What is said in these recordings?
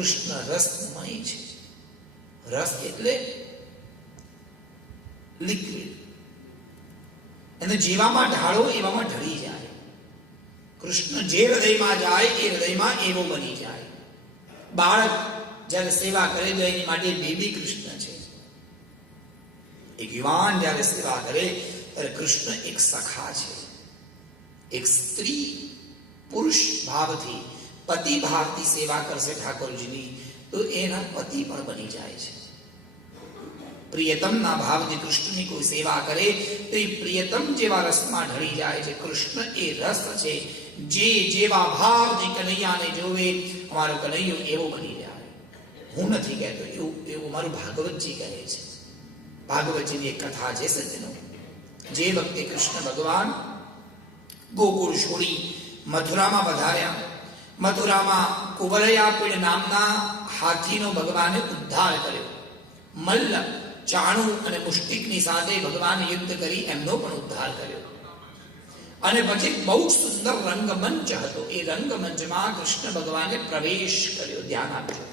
કૃષ્ણ રસમય છે. રસ એટલે લિક્વિડ, એને જેવામાં ઢાળો એવામાં ઢળી જાય. કૃષ્ણ જે હૃદયમાં જાય એ હૃદયમાં એવો બની જાય. બાળક જ્યારે સેવા કરે તો એની માટે બેબી કૃષ્ણ છે. એક યુવાન જ્યારે સેવા કરે ત્યારે કૃષ્ણ એક સખા છે. એક સ્ત્રી પુરુષ ભાવથી, પતિ ભાવથી સેવા કરશે ઠાકોરજીની તો એના પતિ પણ બની જાય છે. પ્રિયતમના ભાવથી કૃષ્ણની કોઈ સેવા કરે તો એ પ્રિયતમ જેવા રસમાં ઢળી જાય છે. કૃષ્ણ એ રસ છે. જે જેવા ભાવથી કનૈયાને જોવે અમારો કનૈયો એવો બની જાય. હું નથી કહેતો, એવું મારું ભાગવતજી કહે છે. ભાગવતજીની એક કથા છે સજ્જનો. જે વખતે કૃષ્ણ ભગવાન ગોકુળ છોડી મથુરામાં પધાર્યા, મથુરામાં કુવલયાપીડ નામના હાથીનો ભગવાને ઉદ્ધાર કર્યો. મલ્લ, ચાણું અને મુષ્ટિકની સાથે ભગવાન યુદ્ધ કરી એમનો પણ ઉદ્ધાર કર્યો. અને પછી બહુ સુંદર રંગમંચ હતો. એ રંગમંચમાં કૃષ્ણ ભગવાને પ્રવેશ કર્યો. ધ્યાન આપજો.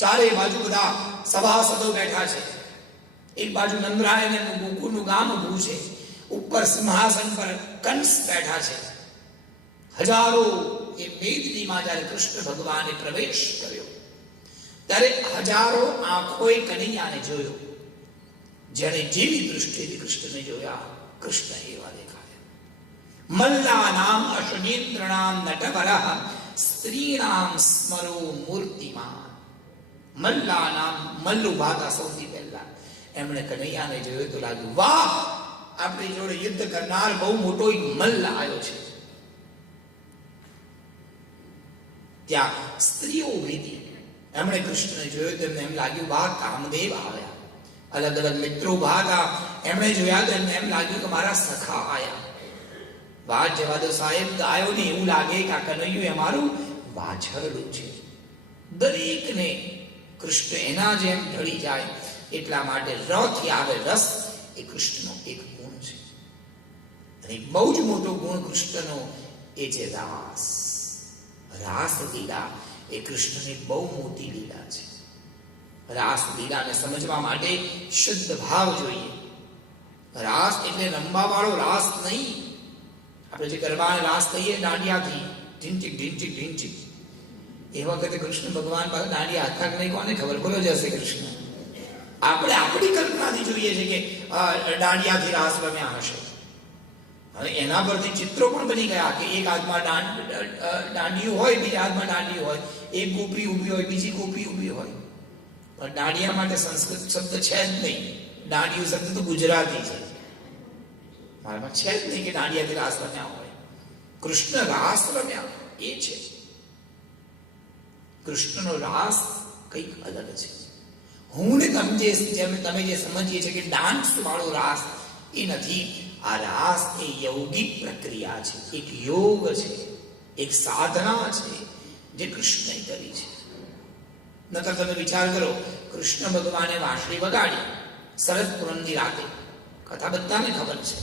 ચારે બાજુ બધા સભાસદો બેઠા છે. એક બાજુ નંદરાય અને ગોકુળનું ગામ ઊભું છે. ઉપર સિંહાસન પર કંસ બેઠા છે. હજારો એ મેદનીમાં જ્યારે કૃષ્ણ ભગવાને પ્રવેશ કર્યો ત્યારે હજારો આંખોએ કનૈયાને જોયો. જેને જેવી દૃષ્ટિથી કૃષ્ણને જોયા, કૃષ્ણ એવા દેખાયા. મલ્લાનામ અશ્વનેન્દ્રણામ નટવરઃ સ્ત્રીણામ સ્મરો મૂર્તિમાન. મલ્લાનામ, મલ્લુ ભાતા સૌથી પહેલા એમણે કનૈયાને જોયો તો લાગ્યું, વાહ, આપણી જોડે યુદ્ધ કરનાર બહુ મોટો એક મલ્લ આવ્યો છે. ત્યાં સ્ત્રીઓ ઉભી હતી. એમણે કૃષ્ણને જોયો તો એમને એમ લાગ્યું, વાહ, કામદેવ આવ્યા. અલગ અલગ મિત્રો ઉભા હતા. એમણે જોયા તો એમને એમ લાગ્યું કે મારા સખા આવ્યા. વાત જવા દો સાહેબ, ગાયો ને એવું લાગે કે આ કનૈયું અમારું વાછરડું છે. દરેકને કૃષ્ણ એના જેમ ઢળી જાય. એટલા માટે રથી આવે રસ એ કૃષ્ણનો એક ગુણ છે. અને બહુ જ મોટો ગુણ કૃષ્ણનો એ છે રાસ. રાસ લીલા એ કૃષ્ણની બહુ મોટી લીલા છે. રાસ લીલાને સમજવા માટે શુદ્ધ ભાવ જોઈએ. રાસ એટલે રમવા વાળો રાસ નહીં. આપણે જે ગરબાને રાસ કહીએ દાંડિયાથી ઢીંચીક ઢીંચીક ઢીંચીક, એ વખતે કૃષ્ણ ભગવાન પાસે દાંડિયા હતા કે નહીં કોને ખબર, બોલો જશે કૃષ્ણ. આપણે આપણી કલ્પનાથી જોઈએ છે કે દાંડિયાથી રાસ રમ્યા હશે. હવે એના પરથી ચિત્રો પણ બની ગયા કે એક હાથમાં દાંડિયું હોય, બીજા હાથમાં દાંડિયું હોય, એક ગોપી ઊભી હોય, બીજી ગોપી ઊભી હોય. પણ દાંડિયા માટે સંસ્કૃત શબ્દ છે જ નહીં. દાંડિયું શબ્દ તો ગુજરાતી છે. મારામાં છે જ નહીં કે દાંડિયાથી રાસ રમ્યા હોય. કૃષ્ણ રાસ રમ્યા એ છે. કૃષ્ણનો રાસ કંઈક અલગ છે. હું ને તમે જે સમજીએ છીએ કે ડાન્સ વાળો રાસ, એ નથી. આ રાસ એ યૌગિક પ્રક્રિયા છે. એક યોગ છે, એક સાધના છે જે કૃષ્ણએ કરી છે. નકર તમે વિચાર કરો, કૃષ્ણ ભગવાને વાંસળી વગાડી શરદ પૂનમની રાતે, કથા બધાને ખબર છે.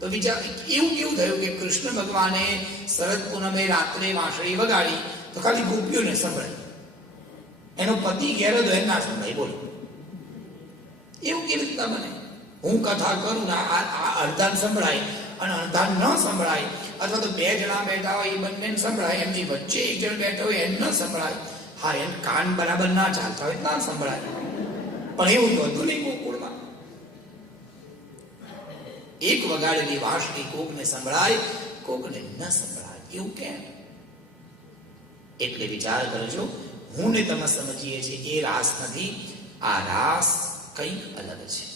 તો વિચાર એવું કેવું થયું કે કૃષ્ણ ભગવાને શરદ પૂનમે રાત્રે વાંસળી વગાડી તો ખાલી ગોપીઓને સંભળાય, એનો પતિ ઘેર હતો એ ના સંભળાય. બોલો, એવું કેવી રીતના બને? હું કથા કરું ને આ અડધાન સંભળાય અને અડધાન ન સંભળાય, અથવા તો બે જણા બેઠા હોય એ બંને સંભળાય, એમની વચ્ચે એક જણ બેઠો હોય એને ન સંભળાય. હા, એમ કાન બરાબર ના ચાલતા હોય ના સંભળાય. પણ એવું તો હતું નહીં ગોકુળમાં. એક વગાડેલી વાંસળી કોકને સંભળાય, કોકને ન સંભળાય. એવું કેમ? એટલે વિચાર કરજો. હું ને તમે સમજીએ છીએ એ રાસ નથી. આ રાસ કંઈક અલગ છે.